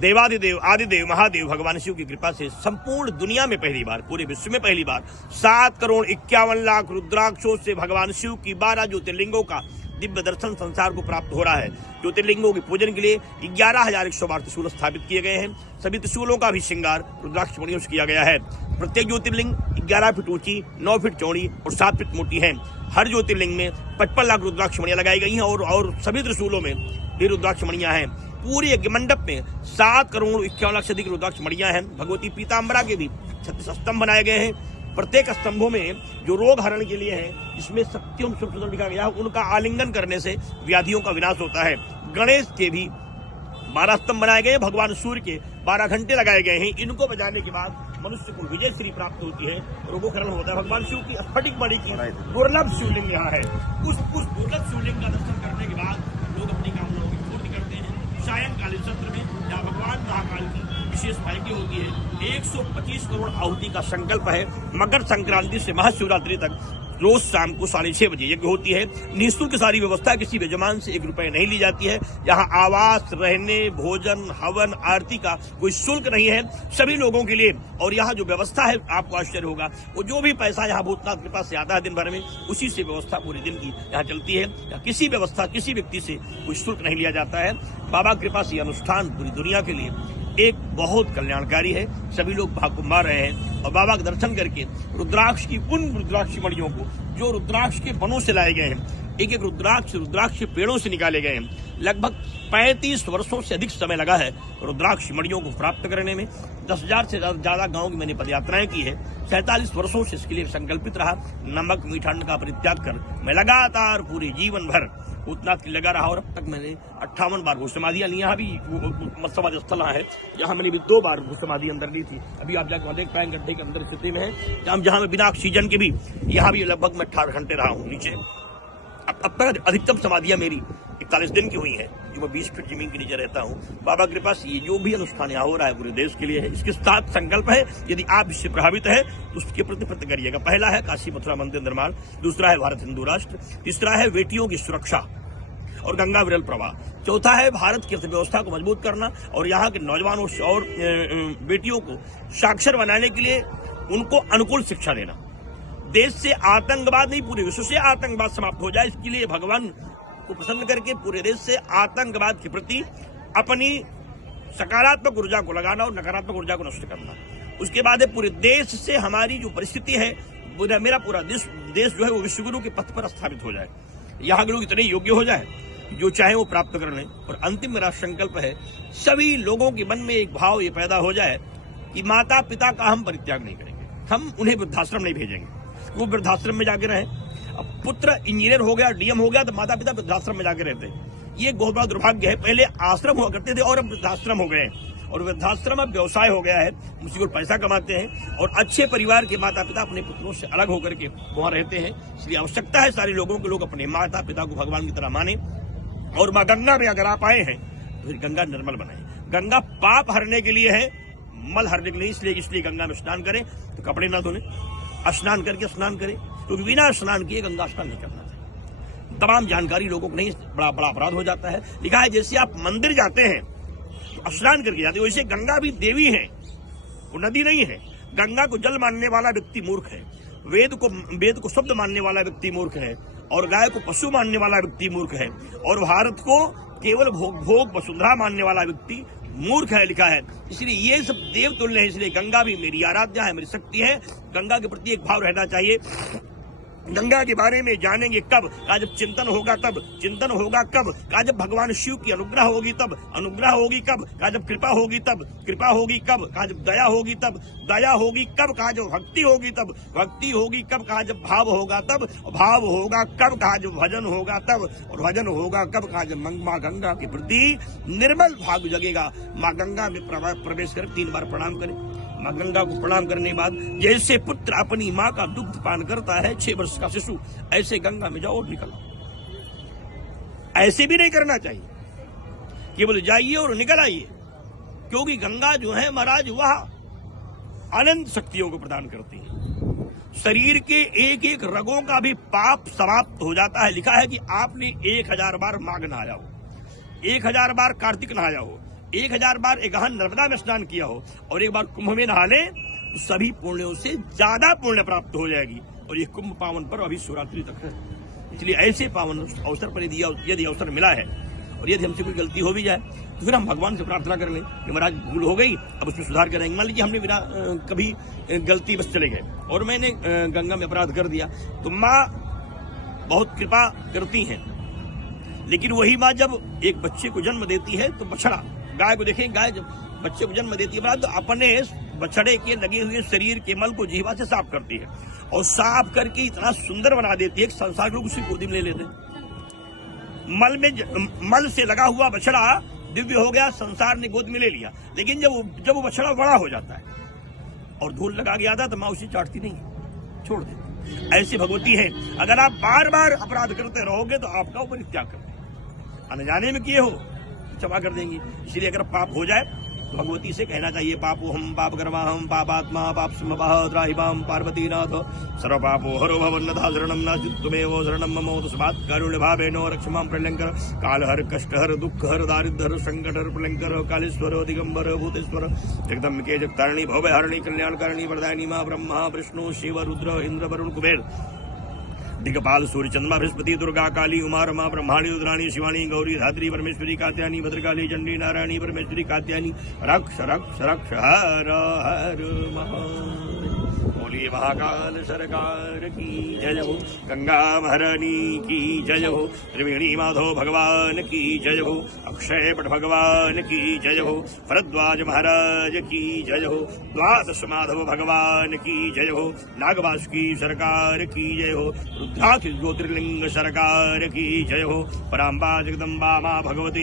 देवादिदेव आदिदेव महादेव भगवान शिव की कृपा से संपूर्ण दुनिया में पहली बार, पूरे विश्व में पहली बार 7,51,00,000 रुद्राक्षों से भगवान शिव की 12 ज्योतिर्लिंगों का दिव्य दर्शन संसार को प्राप्त हो रहा है। ज्योतिर्लिंगों के पूजन के लिए 11,112 त्रिशूल स्थापित किए गए हैं। सभी त्रिशूलों का भी श्रृंगार रुद्राक्ष मणियों से किया गया है। प्रत्येक ज्योतिर्लिंग 11 फीट ऊंची, 9 फीट चौड़ी और 7 फीट मोटी है। हर ज्योतिर्लिंग में 55 लाख रुद्राक्ष मणियां लगाई गई हैं और सभी त्रिशूलों में भी रुद्राक्ष मणियां हैं। पूरे यज्ञ मंडप में 7,51,00,000 से अधिक रुद्राक्ष मणियां हैं। भगवती पीताम्बरा के भी 36 स्तंभ बनाए गए हैं। प्रत्येक स्तंभों में जो रोग हरण के लिए है, जिसमें सत्यम सुप्रसन्न लिखा गया है, उनका आलिंगन करने से व्याधियों का विनाश होता है। गणेश के भी 12 स्तंभ बनाए गए। भगवान सूर्य के 12 घंटे लगाए गए हैं। इनको बजाने के बाद मनुष्य को विजय श्री प्राप्त होती है, रोगों हरण होता है। भगवान शिव की स्फटिक मणि की दुर्लभ शिवलिंग यहाँ है। उस दुर्लभ शिवलिंग का दर्शन करने के बाद लोग अपनी कामनाओं की पूर्ति करते हैं। सायंकालीन सत्र में जहाँ भगवान महाकाल की विशेष पालकी होती है, 125 करोड़ आहुति का संकल्प है। मकर संक्रांति से महाशिवरात्रि तक रोज शाम को 6:30 बजे यज्ञ होती है। निःशुल्क सारी व्यवस्था, किसी यजमान से 1 रुपए नहीं ली जाती है। यहाँ आवास, रहने, भोजन, हवन, आरती का कोई शुल्क नहीं है, सभी लोगों के लिए। और यहाँ जो व्यवस्था है, आपको आश्चर्य होगा, वो जो भी पैसा यहाँ भूतनाथ के पास से आता है दिन भर में, उसी से व्यवस्था पूरे दिन की यहाँ चलती है। यहाँ किसी व्यवस्था, किसी व्यक्ति से कोई शुल्क नहीं लिया जाता है। बाबा की कृपा से यह अनुष्ठान पूरी दुनिया के लिए एक बहुत कल्याणकारी है। सभी लोग भाग कुंभा रहे हैं और बाबा के दर्शन करके रुद्राक्ष की उन रुद्राक्ष मणियों को जो रुद्राक्ष के वनों से लाए गए हैं, एक एक रुद्राक्ष के पेड़ों से निकाले गए हैं। लगभग 35 वर्षों से अधिक समय लगा है रुद्राक्ष मणियों को प्राप्त करने में। 10,000 से ज्यादा गांव की मैंने पदयात्राएं की है। 47 वर्षों से इसके लिए संकल्पित रहा। नमक मीठा अन्न का परित्याग कर मैं लगातार पूरे जीवन भर भूतनाथ की लगा रहा और अब तक मैंने 58 बार भू समाधियां ली। यहाँ भी समाधि स्थल है, यहाँ मैंने भी 2 बार भू समाधि अंदर ली थी। अभी आप जाकर देख पाएंगे गड्ढे के अंदर स्थिति में है, जहाँ मैं बिना ऑक्सीजन के भी यहाँ भी लगभग मैं 18 घंटे रहा हूँ नीचे। अब तक अधिकतम समाधियां मेरी 41 दिन की हुई है, जो मैं 20 फीट जमीन के नीचे रहता हूँ। बाबा की कृपा से ये जो भी अनुष्ठान यहाँ हो रहा है पूरे देश के लिए है। इसके साथ संकल्प है, यदि आप इससे प्रभावित है तो उसके प्रति प्रति करिएगा। पहला है काशी मथुरा मंदिर निर्माण, दूसरा है भारत हिंदू राष्ट्र, तीसरा है बेटियों की सुरक्षा और गंगा विरल प्रवाह, चौथा है भारत की अर्थव्यवस्था को मजबूत करना और यहाँ के नौजवानों और बेटियों को साक्षर बनाने के लिए उनको अनुकूल शिक्षा देना। देश से आतंकवाद नहीं, पूरे विश्व से आतंकवाद समाप्त हो जाए, इसके लिए भगवान को प्रसन्न करके पूरे देश से आतंकवाद के प्रति अपनी सकारात्मक ऊर्जा को लगाना और नकारात्मक ऊर्जा को नष्ट करना। उसके बाद है पूरे देश से हमारी जो परिस्थिति है, मेरा पूरा देश जो है वो विश्वगुरु के पथ पर स्थापित हो जाए। यहाँ के लोग इतने योग्य हो जाए, जो चाहे वो प्राप्त कर लें। और अंतिम मेरा संकल्प है, सभी लोगों के मन में एक भाव ये पैदा हो जाए कि माता पिता का हम परित्याग नहीं करेंगे, हम उन्हें वृद्धाश्रम नहीं भेजेंगे, वो वृद्धाश्रम में जाके रहें। अब पुत्र इंजीनियर हो गया, डीएम हो गया, तो माता पिता वृद्धाश्रम में जाके रहते हैं। ये एक बहुत बड़ा दुर्भाग्य है। पहले आश्रम हुआ करते थे और अब वृद्धाश्रम हो गए, और वृद्धाश्रम अब व्यवसाय हो गया है। मुझसे पैसा कमाते हैं और अच्छे परिवार के माता पिता अपने पुत्रों से अलग होकर के वहां रहते हैं। इसलिए आवश्यकता है सारे लोगों के लोग अपने माता पिता को भगवान की तरह माने। और माँ गंगा में अगर आप आए हैं तो फिर गंगा निर्मल बनाए। गंगा पाप हरने के लिए है, मल हरने के लिए। इसलिए गंगा में स्नान करें तो कपड़े ना धोने, स्नान करके स्नान करें, क्योंकि बिना स्नान किए गंगा स्नान नहीं करना चाहिए। तमाम जानकारी लोगों को नहीं, बड़ा अपराध हो जाता है। लिखा है जैसे आप मंदिर जाते हैं तो स्नान करके जाते हैं, वैसे गंगा भी देवी है, वो नदी नहीं है। गंगा को जल मानने वाला व्यक्ति मूर्ख है, वेद को शब्द मानने वाला व्यक्ति मूर्ख है, और गाय को पशु मानने वाला व्यक्ति मूर्ख है, और भारत को केवल भोग वसुंधरा मानने वाला व्यक्ति मूर्ख है, लिखा है। इसलिए ये सब देव तुल्य है। इसलिए गंगा भी मेरी आराध्या है, मेरी शक्ति है। गंगा के प्रति एक भाव रहना चाहिए। गंगा के बारे में जानेंगे कब? कहा जब चिंतन होगा तब। चिंतन होगा कब? कहा जब भगवान शिव की अनुग्रह होगी तब। अनुग्रह होगी कब? कहा जब कृपा होगी तब। कृपा होगी कब? कहा जब दया होगी तब। दया होगी कब? कहा जब भक्ति होगी तब। भक्ति होगी कब? कहा जब भाव होगा तब। भाव होगा कब? कहा जब भजन होगा तब। और भजन होगा कब? कहा जब माँ गंगा के प्रति निर्मल भाव जगेगा। माँ गंगा में प्रवेश कर 3 बार प्रणाम करें। माँ गंगा को प्रणाम करने के बाद जैसे पुत्र अपनी माँ का दुग्ध पान करता है 6 वर्ष का शिशु, ऐसे गंगा में जाओ और निकलो। ऐसे भी नहीं करना चाहिए, केवल जाइए और निकल आइए, क्योंकि गंगा जो है महाराज वह अनंत शक्तियों को प्रदान करती है। शरीर के एक एक रगों का भी पाप समाप्त हो जाता है। लिखा है कि आपने 1000 बार माघ नहाया हो, 1000 बार कार्तिक नहाया हो, 1000 बार एकाहन नर्मदा में स्नान किया हो और एक बार कुंभ में नहा ले तो सभी पुण्यों से ज्यादा पुण्य प्राप्त हो जाएगी। और ये कुंभ पावन पर्व अभी शिवरात्रि तक है, इसलिए ऐसे पावन अवसर पर यदि अवसर मिला है और यदि हमसे कोई गलती हो भी जाए तो फिर हम भगवान से प्रार्थना कर लें कि महाराज भूल हो गई, अब उसमें सुधार करेंगे। मान लीजिए हमने बिना कभी गलती बस चले गए और मैंने गंगा में अपराध कर दिया, तो माँ बहुत कृपा करती हैं, लेकिन वही माँ जब एक बच्चे को जन्म देती है तो बछड़ा, गाय को देखें, गाय जब बच्चे को जन्म देती है तो अपने बछड़े के लगे हुए शरीर के मल को जीवा से साफ करती है और साफ करके इतना सुंदर बना देती है कि संसार लोग उसी गोदी में ले लेते हैं। मल से लगा हुआ बछड़ा दिव्य हो गया, संसार ने गोद में ले लिया, लेकिन जब वो बछड़ा बड़ा हो जाता है और धूल लगा गया था तो माँ उसे चाटती नहीं, छोड़ देती। ऐसी भगवती है, अगर आप बार बार अपराध करते रहोगे तो आपका परित्याग कर अनजाने में किए हो क्षमा कर देंगी। इसलिए अगर पाप हो जाए तो भगवती से कहना चाहिए, पापो हम पाप कर्मा हम पापात्मा पाप त्राहिमाम पार्वती नाथ सर्व पापो हरो भवन्नथा शरणम नास्तित्वमेव शरणम मम तस्मात् कारुण्य भावेनो रक्षमां प्रलंकर काल हर कष्ट हर दुख हर दारिद्र्य हर संकट हर प्रलंकर कालेश्वर दिगंबर भूतेश्वर जगदम्बिके जगतारिणी भवहरिणी कल्याणकारिणी वरदायिनी मां ब्रह्मा विष्णु शिव रुद्र इंद्र वरुण कुबेर दिगपाल सूर्य चंद्रमा बृहस्पति दुर्गा काली उमा रमा ब्रह्माणी रुद्राणी शिवानी गौरी धात्री परमेश्वरी कात्यायनी भद्रकाली चंडी नारायणी परमेश्वरी कात्यायनी रक्ष रक्ष रक्ष हर हर बोलिए महाकाल सरकार की जय हो, गंगा महारानी की जय हो, त्रिवेणी माधव भगवान की जय हो, अक्षय पट भगवान की जय हो, भरद्वाज महाराज की जय हो, द्वादश माधव भगवान की जय हो, नागवास की सरकार की जय हो, रुद्राक्ष ज्योतिर्लिंग सरकार की जय हो, पराम्बा जगदम्बा मां भगवती